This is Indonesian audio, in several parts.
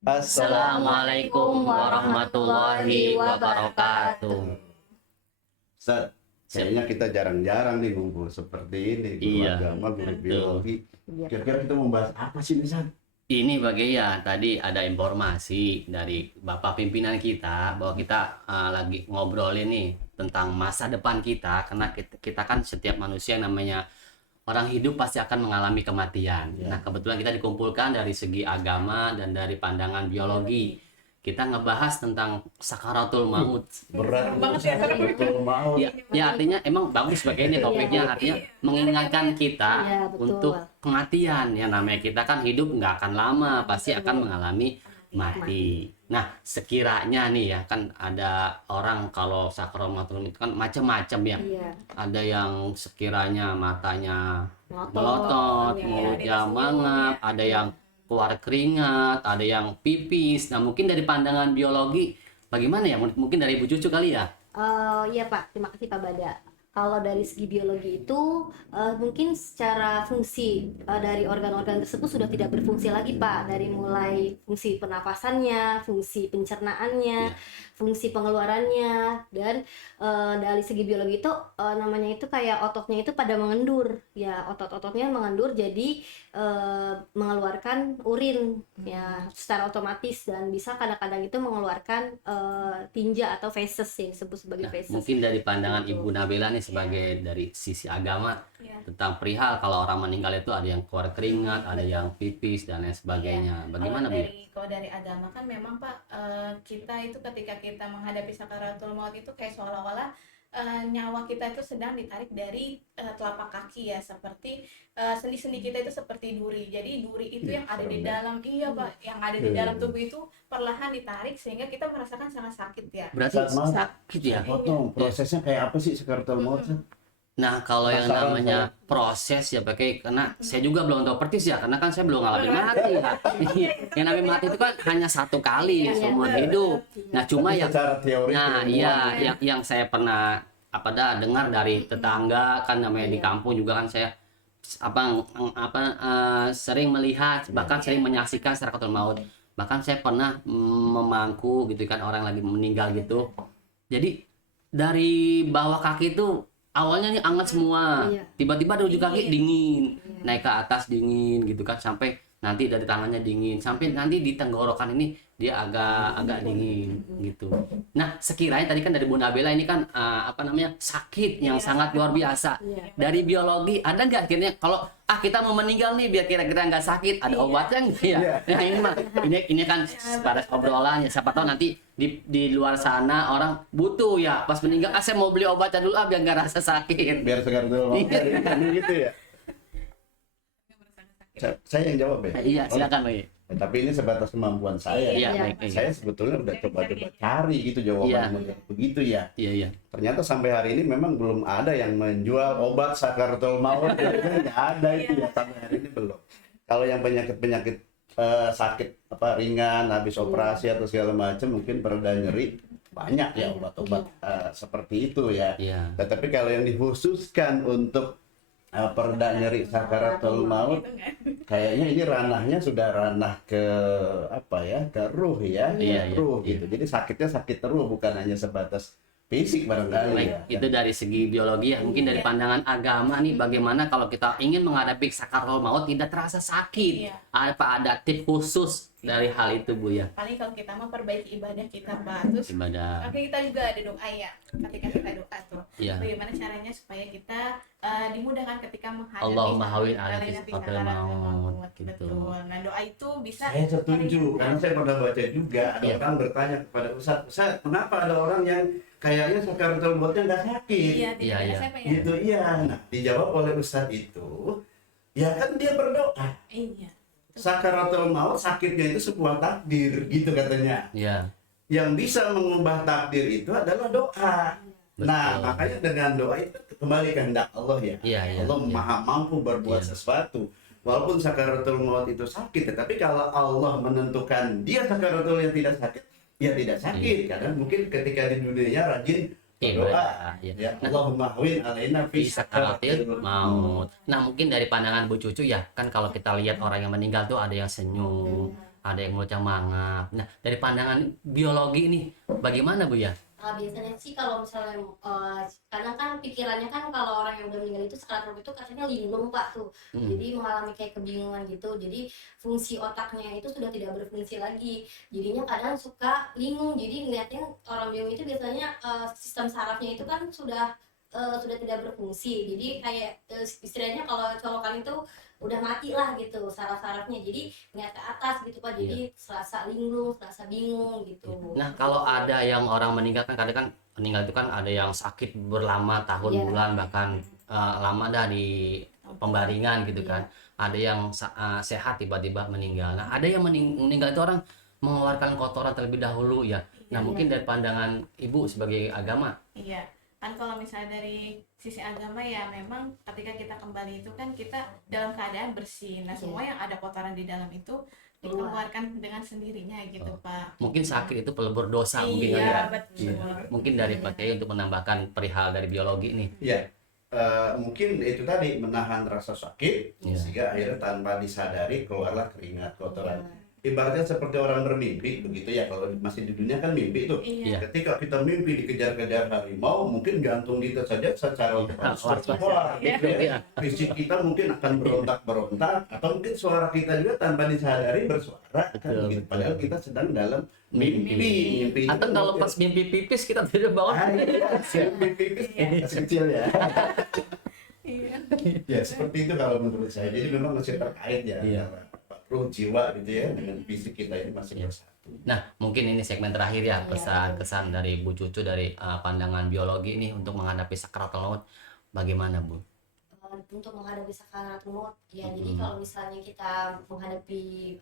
Assalamualaikum warahmatullahi wabarakatuh. Ustaz, kayaknya kita jarang-jarang nih ngumpul seperti ini, guru Iya, agama, guru betul. biologi. Kira-kira kita membahas apa sih nih, Ustaz? Ini bagian tadi ada informasi dari Bapak pimpinan kita bahwa kita lagi ngobrolin nih tentang masa depan kita, karena kita kan setiap manusia yang namanya orang hidup pasti akan mengalami kematian. Nah, kebetulan kita dikumpulkan dari segi agama dan dari pandangan biologi. Kita ngebahas tentang sakaratul maut. Berat banget ya. betul mau. Ya, artinya emang bagus sebagai ini topiknya, artinya mengingatkan kita Iya, betul. untuk kematian. Ya, namanya kita kan hidup nggak akan lama, pasti akan mengalami mati. Nah, sekiranya nih ya, kan ada orang kalau sakaratul maut itu kan macam-macam ya. Iya. Ada yang sekiranya matanya Melotot. melotot, Iya, mulutnya mangap, ada yang keluar keringat, ada yang pipis. Nah, mungkin dari pandangan biologi bagaimana ya? Mungkin dari Ibu Cucu kali ya? Iya Pak, terima kasih Pak Bada. Kalau dari segi biologi itu mungkin secara fungsi dari organ-organ tersebut sudah tidak berfungsi lagi Pak. Dari mulai fungsi pernapasannya, fungsi pencernaannya, fungsi pengeluarannya, dan dari segi biologi itu namanya itu kayak ototnya itu pada mengendur. Ya, otot-ototnya mengendur jadi mengeluarkan urin ya secara otomatis, dan bisa kadang-kadang itu mengeluarkan tinja atau feses yang disebut sebagai Nah, feses. mungkin dari pandangan Ibu Nabila nih sebagai dari sisi agama tentang perihal kalau orang meninggal itu ada yang keluar keringat, ada yang pipis dan lain sebagainya. Bagaimana, Bu? Kalau dari agama kan memang Pak, kita itu ketika kita menghadapi sakaratul maut itu kayak seolah-olah nyawa kita itu sedang ditarik dari telapak kaki ya, seperti sendi-sendi kita itu seperti duri. Jadi duri itu yang ada di dalam, Pak, yang ada di dalam tubuh itu perlahan ditarik sehingga kita merasakan sangat sakit ya. Berarti Ustaz, maaf. sakit ya? Potong, prosesnya kayak apa sih sakaratul maut, Ustaz? Nah, kalau yang Penasaran namanya proses ya pakai, karena saya juga belum tahu persis ya, karena kan saya belum ngalamin mati ya. Yang namanya mati itu kan hanya satu kali seumur hidup. Nah, cuma Tapi yang secara teori nah ilmuwan, iya yang saya pernah dengar dari tetangga kan, namanya di kampung juga kan saya sering melihat, bahkan sering menyaksikan sakaratul maut. Bahkan saya pernah memangku gitu kan orang lagi meninggal gitu. Jadi dari bawah kaki itu awalnya nih hangat semua, Iya. tiba-tiba di ujung kaki dingin, naik ke atas dingin gitu kan, sampai nanti dari tangannya dingin, sampai nanti di tenggorokan ini dia agak dingin gitu. Nah, sekiranya tadi kan dari Bu Nabila ini kan sakit yang sangat luar biasa. Iya. Dari biologi ada nggak akhirnya kalau kita mau meninggal nih biar kira-kira nggak sakit, ada obatnya nggak ya? Iya. Nah, ini mah ini kan pada obrolan ya, siapa tahu nanti di luar sana orang butuh ya pas meninggal, saya mau beli obatnya dulu biar nggak rasa sakit. biar sakaratul maut dari gitu ya. Saya yang jawab ya. Iya, silakan Pak. Tapi ini sebatas kemampuan saya. Iya, Iya. baik. Saya sebetulnya udah coba-coba cari gitu jawaban begitu ya. Iya. Ternyata sampai hari ini memang belum ada yang menjual obat sakaratul maut. Nggak ada itu ya, sampai hari ini belum. Kalau yang penyakit sakit ringan habis operasi atau segala macam mungkin pereda nyeri banyak ya obat-obat seperti itu ya. Iya. Tetapi kalau yang dikhususkan untuk pereda nyeri sakaratul maut, kayaknya ini ranahnya sudah ranah ke ke ruh ya, Iya, ruh iya. gitu. Jadi sakitnya sakit ruh, bukan hanya sebatas fisik barangkali Baik, ya. itu dari segi biologi ya. Mungkin dari pandangan agama nih, bagaimana kalau kita ingin menghadapi sakaratul maut tidak terasa sakit? Iya. Apa ada tips khusus dari hal itu, Bu ya? Paling kalau kita mau perbaiki ibadah kita Pak, terus Ibadah. oke, kita juga ada doa ya. Ketika kita doa tuh, Iya. bagaimana caranya supaya kita dimudahkan ketika menghadapi Allahumma hawwin sakaratul ala sakaratul sakaratul maut, maut. gitu. Betul. Nah, doa itu bisa Saya setuju, karena saya pernah baca juga ada Iya. orang bertanya kepada Ustaz, kenapa ada orang yang kayaknya sakaratul mautnya nggak sakit? Iya, Iya, iya. Saya pengen. Gitu iya. Nah, dijawab oleh Ustaz itu, ya kan dia berdoa. Iya. Sakaratul maut sakitnya itu sebuah takdir gitu katanya. Iya. Yang bisa mengubah takdir itu adalah doa. Nah, makanya dengan doa itu kembali kehendak Allah ya. Iya, iya, Allah iya. maha mampu berbuat Iya. sesuatu. Walaupun sakaratul maut itu sakit, tetapi kalau Allah menentukan dia sakaratul yang tidak sakit, ya tidak sakit. Karena mungkin ketika di dunianya rajin berdoa ya. ya Allahumma hawin alaina fi Bisa sakaratil sakaratil maut. Nah, mungkin dari pandangan Bu Cucu ya, kan kalau kita lihat orang yang meninggal tuh ada yang senyum, ada yang mulutnya mangap. Nah, dari pandangan biologi nih, bagaimana Bu ya? Biasanya sih kalau misalnya kadang kan pikirannya kan kalau orang yang udah meninggal itu sakaratul maut itu katanya linglung Pak tuh. Jadi mengalami kayak kebingungan gitu. Jadi fungsi otaknya itu sudah tidak berfungsi lagi. Jadinya kadang suka linglung. Jadi ngeliatnya orang bingung itu biasanya sistem sarafnya itu kan sudah tidak berfungsi. Jadi kayak istilahnya kalau colokan itu udah mati lah gitu saraf-sarafnya. Jadi ngeliat ke atas gitu Pak. Jadi serasa linglung, serasa bingung gitu. Nah, kalau ada yang orang meninggal kan kadang kan meninggal itu kan ada yang sakit berlama tahun Iya. bulan bahkan lama dah di pembaringan gitu kan. Ada yang sehat tiba-tiba meninggal. Nah, ada yang meninggal itu orang mengeluarkan kotoran terlebih dahulu ya. Nah, mungkin dari pandangan Ibu sebagai agama. Iya, kan kalau misalnya dari sisi agama ya memang ketika kita kembali itu kan kita dalam keadaan bersih. Nah, semua yang ada kotoran di dalam itu dikeluarkan dengan sendirinya gitu, Pak. Mungkin sakit itu pelebur dosa mungkin kali ya. Iya, betul. Mungkin dari Pak Kiai untuk menambahkan perihal dari biologi nih. ya mungkin itu tadi menahan rasa sakit Iya. sehingga akhirnya tanpa disadari keluarlah keringat kotoran. Ibaratnya seperti orang bermimpi begitu ya, kalau masih di dunia kan mimpi itu. Iya. Ketika kita mimpi dikejar-kejar harimau, mungkin jantung kita saja secara otomatis bersuara, gitu ya. Fisik kita mungkin akan berontak-berontak, atau mungkin suara kita juga tanpa disadari bersuara, kan Betul, begitu. betul. Padahal kita sedang dalam mimpi. Mimpi itu Atau kalau mungkin- pas mimpi pipis kita tidak bangun. mimpi kecil ya. Iya. Ya seperti itu kalau menurut saya. Jadi memang masih terkait ya, Iya. antara ruh jiwa gitu ya dengan fisik kita ini masih Iya. bersatu. Nah, mungkin ini segmen terakhir ya, Iya, pesan-kesan dari Bu Cucu dari pandangan biologi ini untuk menghadapi sakaratul maut. Bagaimana, Bu? Untuk menghadapi sakaratul maut ya. Jadi kalau misalnya kita menghadapi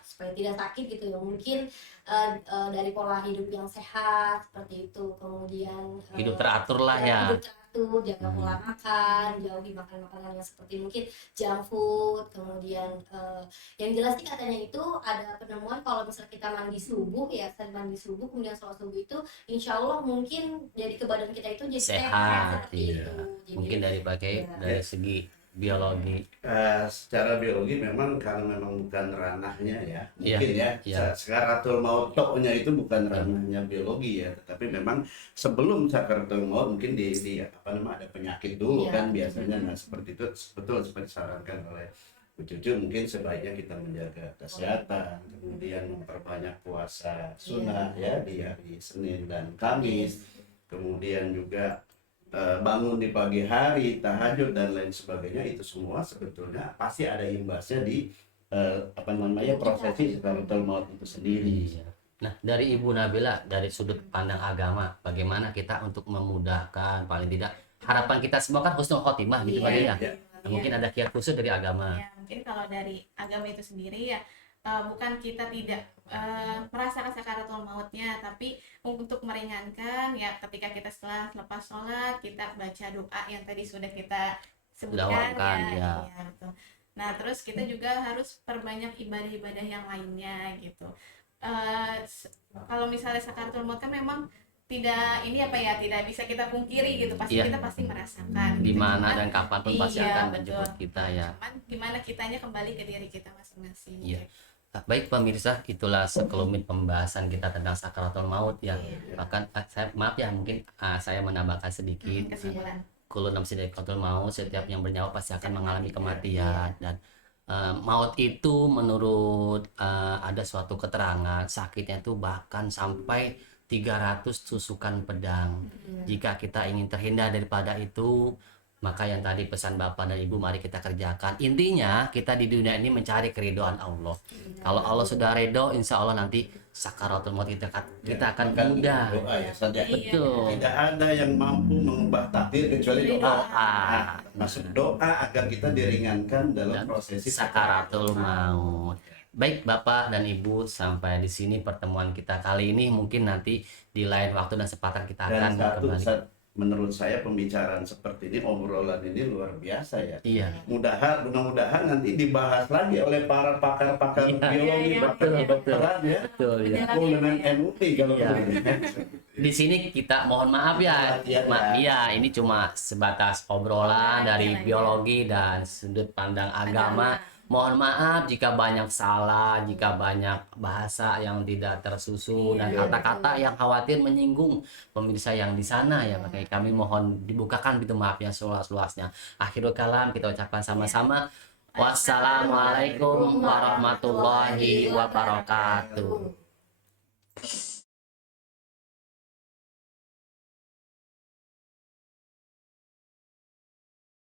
supaya tidak sakit gitu ya, mungkin dari pola hidup yang sehat seperti itu, kemudian Hidup teratur lah ya. hidup teratur, jaga pola makan, jauhi makan makanan yang seperti mungkin junk food. Kemudian yang jelas sih katanya itu ada penemuan kalau misalnya kita mandi subuh ya, sering mandi subuh kemudian sholat subuh itu insya Allah mungkin jadi ke badan kita itu jadi Sehat, seperti iya. itu. Jadi, Mungkin dari Pak Kiai, Iya. dari segi biologi. Secara biologi memang karena memang bukan ranahnya ya, Iya, mungkin ya. iya. Sakaratul maut toknya itu bukan ranahnya biologi ya, tetapi memang sebelum sakaratul maut mungkin di ada penyakit dulu Iya. kan biasanya. Nah seperti itu betul seperti disarankan oleh Bu Cucu, mungkin sebaiknya kita menjaga kesehatan, kemudian memperbanyak puasa sunnah ya di hari Senin dan Kamis, kemudian juga bangun di pagi hari, tahajud dan lain sebagainya. Itu semua sebetulnya pasti ada imbasnya di prosesi sakaratul maut itu sendiri. Iya. Nah, dari Ibu Nabila, dari sudut pandang agama, bagaimana kita untuk memudahkan, paling tidak harapan kita semua kan husnul khotimah gitu Pak Kiai ya. Iya. Nah, mungkin ada kiat khusus dari agama. Ya, mungkin kalau dari agama itu sendiri ya bukan kita tidak merasakan sakaratul mautnya, tapi untuk meringankan ya ketika kita setelah lepas sholat kita baca doa yang tadi sudah kita sebutkan Doakan, ya. Iya, betul. Nah terus kita juga harus perbanyak ibadah-ibadah yang lainnya gitu. Kalau misalnya sakaratul maut kan memang tidak tidak bisa kita pungkiri gitu, pasti Iya. kita pasti merasakan Di gitu. mana Cuman, dan kapan pun pasti iya, akan betul. menjemput kita ya. cuman gimana kitanya kembali ke diri kita masing-masing. Iya. Baik pemirsa, itulah sekelumit pembahasan kita tentang sakaratul maut ya. Bahkan saya maaf ya, mungkin saya menambahkan sedikit. Kesimpulan. Kullu nafsin dha'iqatul maut, setiap yang bernyawa pasti akan mengalami kematian. Dan maut itu menurut ada suatu keterangan sakitnya itu bahkan sampai 300 tusukan pedang. Jika kita ingin terhindar daripada itu, maka yang tadi pesan Bapak dan Ibu mari kita kerjakan. Intinya kita di dunia ini mencari keridhaan Allah. Kalau Allah sudah ridho, insya Allah nanti sakaratul maut kita akan Bukan mudah. doa ya saja. Betul. Tidak ada yang mampu mengubah takdir kecuali doa. Doa. Masuk doa agar kita diringankan dalam Dan prosesi sakaratul maut. Baik Bapak dan Ibu, sampai di sini pertemuan kita kali ini. Mungkin nanti di lain waktu dan kesempatan kita Dan akan satu kembali. Ustaz, menurut saya pembicaraan seperti ini, obrolan ini luar biasa ya. Iya. Mudah-mudahan nanti dibahas lagi oleh para pakar-pakar Iya. biologi, Iya, pakar iya. kedokteran ya. Betul ya. Aku dengan MUI kalau Iya. begini. Di sini kita mohon maaf ya, Iya, iya ini cuma sebatas obrolan dari Iya. biologi dan sudut pandang agama. Mohon maaf jika banyak salah, jika banyak bahasa yang tidak tersusun dan Iya, kata-kata yang khawatir menyinggung pemirsa yang di sana ya. Makanya kami mohon dibukakan pintu maafnya seluas-luasnya. Akhirul kalam kita ucapkan sama-sama. Wassalamualaikum warahmatullahi wabarakatuh.